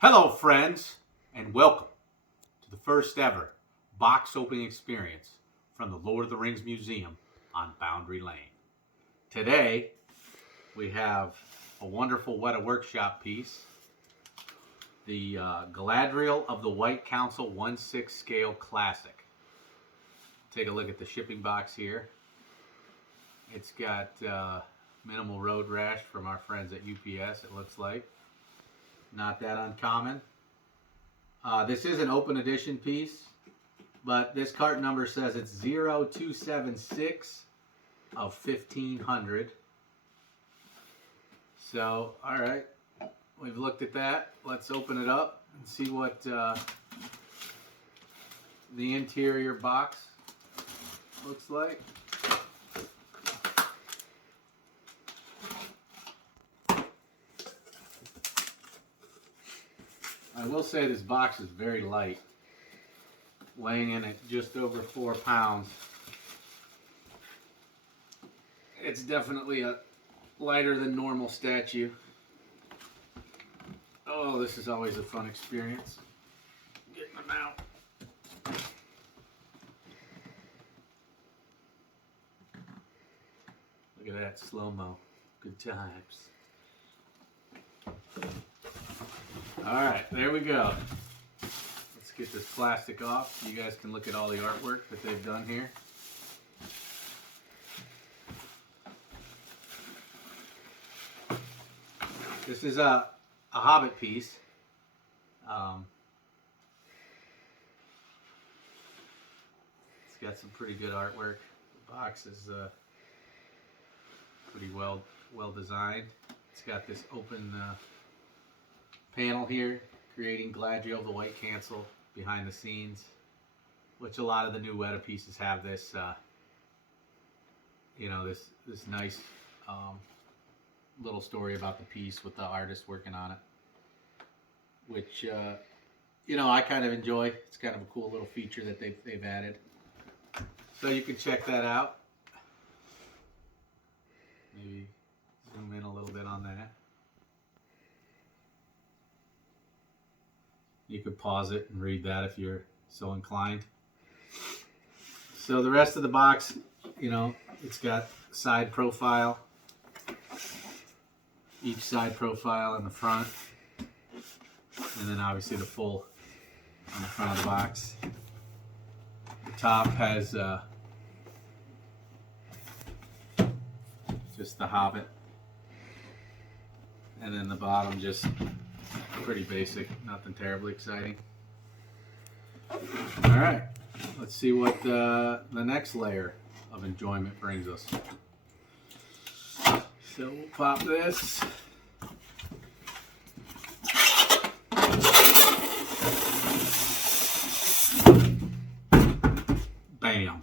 Hello, friends, and welcome to the first ever box opening experience from the Lord of the Rings Museum on Boundary Lane. Today, we have a wonderful Weta Workshop piece, the Galadriel of the White Council 1/6 scale classic. Take a look at the shipping box here. It's got minimal road rash from our friends at UPS, it looks like. Not that uncommon. This is an open edition piece, but this cart number says it's 0276 of 1500. So, alright, we've looked at that. Let's open it up and see what the interior box looks like. I will say this box is very light, weighing in at just over 4 pounds. It's definitely a lighter than normal statue. Oh, this is always a fun experience, getting them out. Look at that slow-mo, good times. Alright, there we go. Let's get this plastic off so you guys can look at all the artwork that they've done here. This is a Hobbit piece. It's got some pretty good artwork. The box is pretty well designed. It's got this open panel here, creating Galadriel of the White Council behind the scenes, which a lot of the new Weta pieces have this, this nice little story about the piece with the artist working on it, which I kind of enjoy. It's kind of a cool little feature that they've added. So you can check that out. Maybe zoom in a little bit on that. You could pause it and read that if you're so inclined. So the rest of the box, it's got side profile. Each side profile in the front. And then obviously the full on the front of the box. The top has just the Hobbit. And then the bottom just pretty basic, nothing terribly exciting. Alright, let's see what the next layer of enjoyment brings us. So we'll pop this. Bam.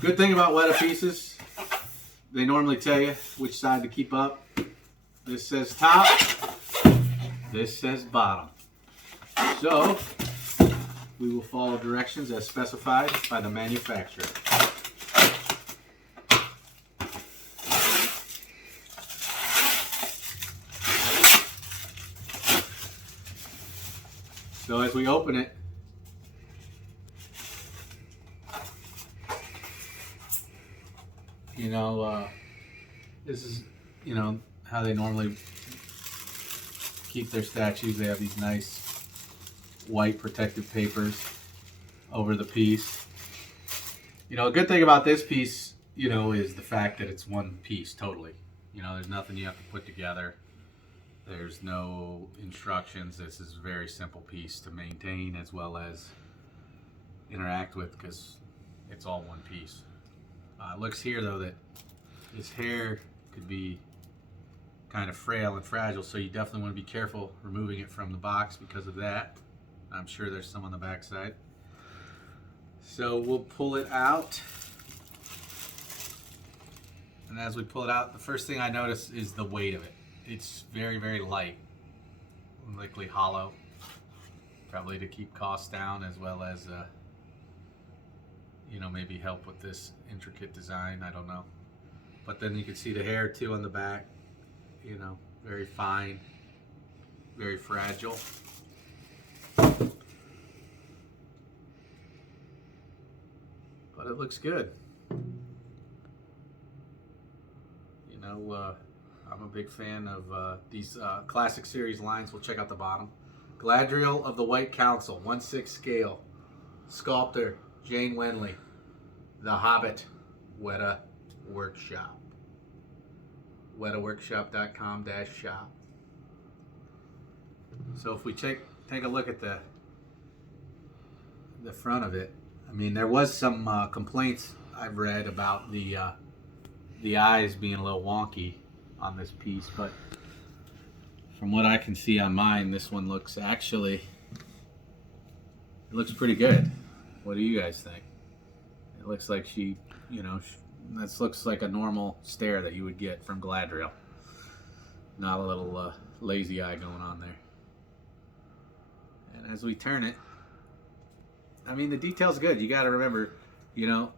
Good thing about Weta pieces, they normally tell you which side to keep up. This says top. This says bottom. So, we will follow directions as specified by the manufacturer. So as we open it, this is, how they normally keep their statues. They have these nice white protective papers over the piece. A good thing about this piece, is the fact that it's one piece totally. There's nothing you have to put together. There's no instructions. This is a very simple piece to maintain as well as interact with because it's all one piece. It looks here though that this hair could be kind of frail and fragile, so you definitely want to be careful removing it from the box because of that. I'm sure there's some on the back side. So we'll pull it out. And as we pull it out, the first thing I notice is the weight of it. It's very, very light, likely hollow, probably to keep costs down as well as, maybe help with this intricate design, I don't know. But then you can see the hair too on the back, very fine. very fragile. But it looks good. You know, I'm a big fan of these classic series lines. We'll check out the bottom. Galadriel of the White Council, 1/6 scale. Sculptor, Jane Wenley. The Hobbit, Weta Workshop. WetaWorkshop.com-shop. So if we take a look at the front of it, I mean, there was some complaints I've read about the eyes being a little wonky on this piece, but from what I can see on mine, this one looks it looks pretty good. What do you guys think? It looks like she, you know, this looks like a normal stare that you would get from Galadriel. Not a little lazy eye going on there. And as we turn it, I mean, the detail's good. You got to remember, you know,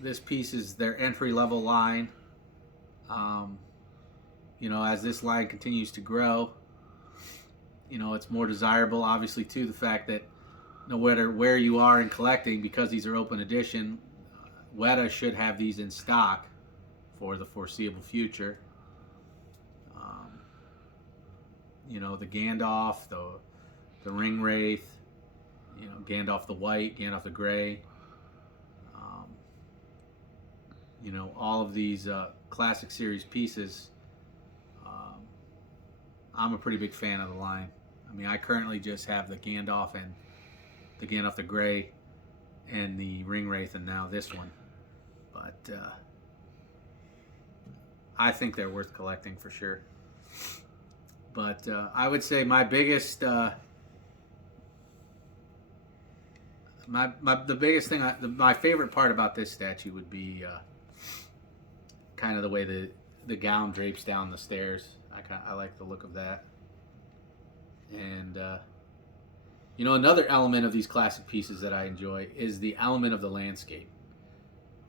this piece is their entry-level line. You know, as this line continues to grow, you know, it's more desirable, obviously, too, the fact that no matter where you are in collecting, because these are open edition, Weta should have these in stock for the foreseeable future. You know, the Gandalf, the Ring Wraith, you know, Gandalf the White, Gandalf the Gray. You know, all of these classic series pieces. I'm a pretty big fan of the line. I mean, I currently just have the Gandalf and the Gandalf the Gray and the Ring Wraith, and now this one. But I think they're worth collecting for sure. But I would say my biggest, the biggest thing, my favorite part about this statue would be kind of the way the gown drapes down the stairs. I like the look of that. And you know, another element of these classic pieces that I enjoy is the element of the landscape.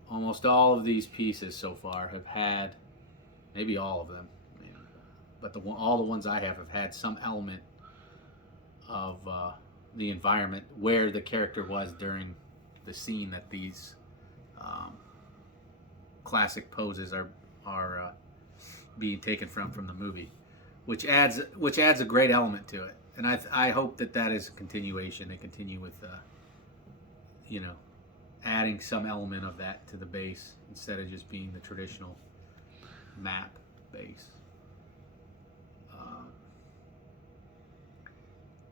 Almost all of these pieces so far have had, maybe all of them, but all the ones I have had some element of the environment where the character was during the scene that these classic poses are being taken from the movie, which adds a great element to it. And I hope that is a continuation. They continue with you know, adding some element of that to the base instead of just being the traditional map base.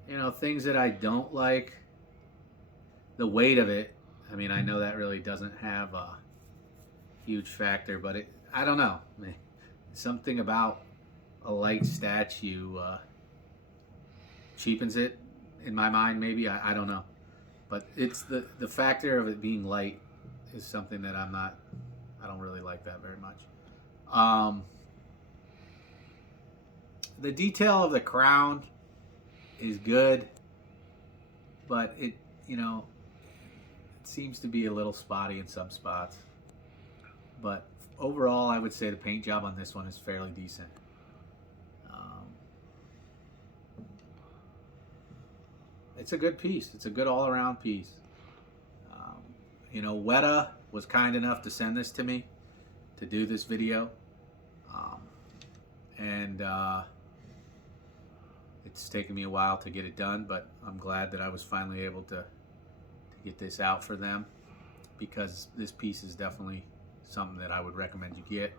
You know, things that I don't like, the weight of it. I mean, I know that really doesn't have a huge factor, but I don't know. Something about a light statue cheapens it in my mind, maybe. I don't know. But it's the factor of it being light is something that I don't really like that very much. The detail of the crown is good, but it seems to be a little spotty in some spots. But overall, I would say the paint job on this one is fairly decent. It's a good piece. It's a good all-around piece. You know, Weta was kind enough to send this to me to do this video. And it's taken me a while to get it done, but I'm glad that I was finally able to get this out for them, because this piece is definitely something that I would recommend you get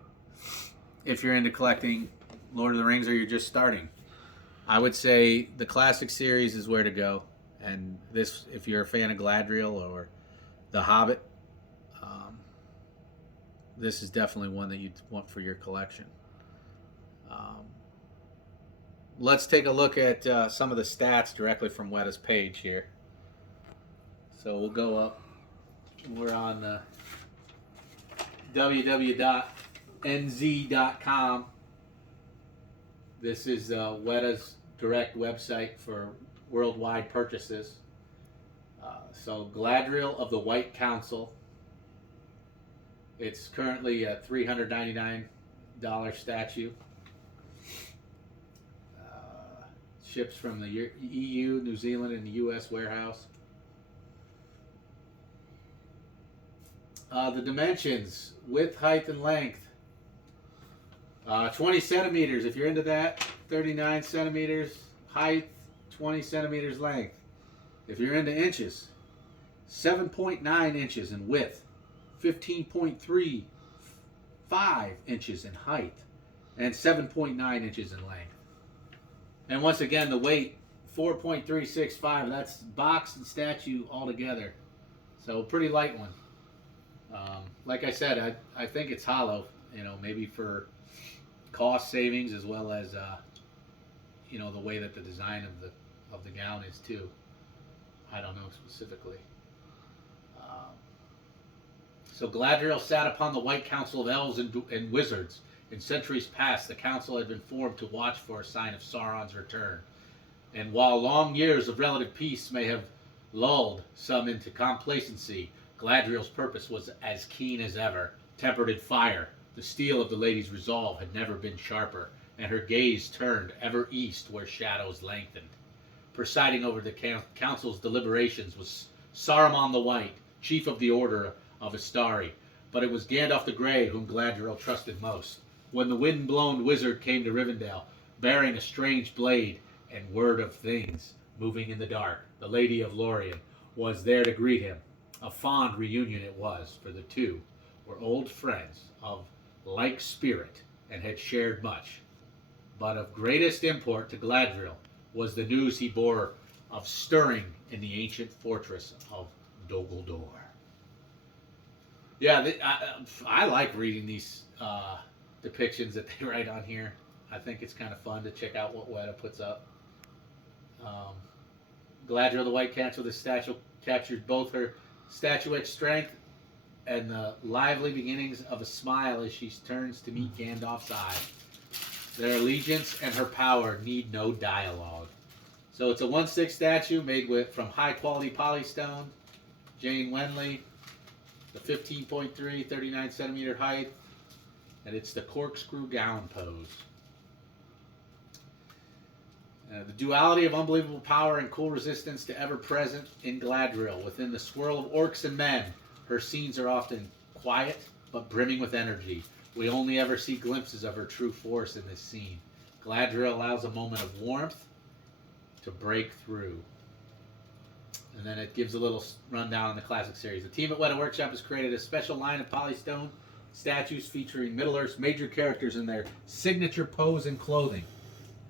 if you're into collecting Lord of the Rings or you're just starting. I would say the classic series is where to go, and this, if you're a fan of Galadriel or The Hobbit, this is definitely one that you'd want for your collection. Let's take a look at some of the stats directly from Weta's page here. So we'll go up. We're on www.nz.com. This is Weta's direct website for worldwide purchases. So Galadriel of the White Council. It's currently a $399 statue. Ships from the EU, New Zealand, and the U.S. warehouse. The dimensions, width, height, and length. 20 centimeters if you're into that. 39 centimeters height, 20 centimeters length. If you're into inches, 7.9 inches in width, 15.35 inches in height, and 7.9 inches in length. And once again, the weight, 4.365. That's box and statue all together. So pretty light one. Like I said, I think it's hollow, maybe for cost savings as well as, the way that the design of the gown is too. I don't know specifically. So Galadriel sat upon the White Council of Elves and Wizards. In centuries past, the council had been formed to watch for a sign of Sauron's return. And while long years of relative peace may have lulled some into complacency, Galadriel's purpose was as keen as ever, tempered in fire. The steel of the lady's resolve had never been sharper, and her gaze turned ever east where shadows lengthened. Presiding over the council's deliberations was Saruman the White, chief of the Order of Astari, but it was Gandalf the Grey whom Galadriel trusted most. When the wind-blown wizard came to Rivendell, bearing a strange blade and word of things, moving in the dark, the Lady of Lorien was there to greet him. A fond reunion it was, for the two were old friends of like spirit and had shared much. But of greatest import to Galadriel was the news he bore of stirring in the ancient fortress of Dol Guldur. Yeah, I like reading these depictions that they write on here. I think it's kind of fun to check out what Weta puts up. Galadriel the White Council, the statue captures both her statuesque strength and the lively beginnings of a smile as she turns to meet Gandalf's eye. Their allegiance and her power need no dialogue. So it's a 1/6 statue made from high quality polystone. Jane Wenley, the 15.3, 39 centimeter height, and it's the corkscrew gown pose. The duality of unbelievable power and cool resistance to ever present in Galadriel. Within the swirl of orcs and men, her scenes are often quiet but brimming with energy. We only ever see glimpses of her true force in this scene. Galadriel allows a moment of warmth to break through. And then it gives a little rundown on the classic series. The team at Weta Workshop has created a special line of polystone statues featuring Middle-earth's major characters in their signature pose and clothing.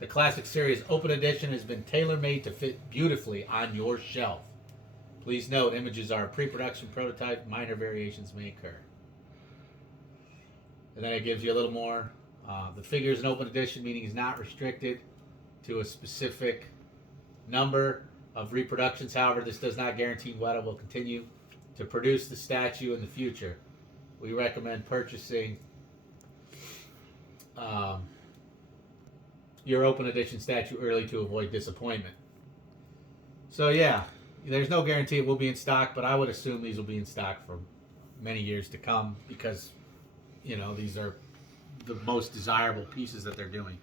The classic series open edition has been tailor-made to fit beautifully on your shelf. Please note, images are a pre-production prototype. Minor variations may occur. And then it gives you a little more. The figure is an open edition, meaning it's not restricted to a specific number of reproductions. However, this does not guarantee Weta will continue to produce the statue in the future. We recommend purchasing your open edition statue early to avoid disappointment. So yeah, there's no guarantee it will be in stock, but I would assume these will be in stock for many years to come because, these are the most desirable pieces that they're doing.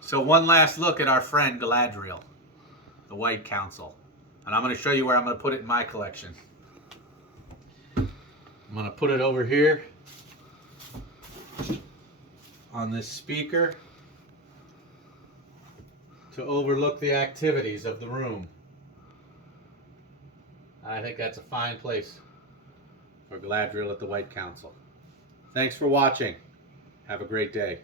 So one last look at our friend Galadriel, the White Council. And I'm going to show you where I'm going to put it in my collection. I'm going to put it over here on this speaker to overlook the activities of the room. I think that's a fine place for Galadriel at the White Council. Thanks for watching. Have a great day.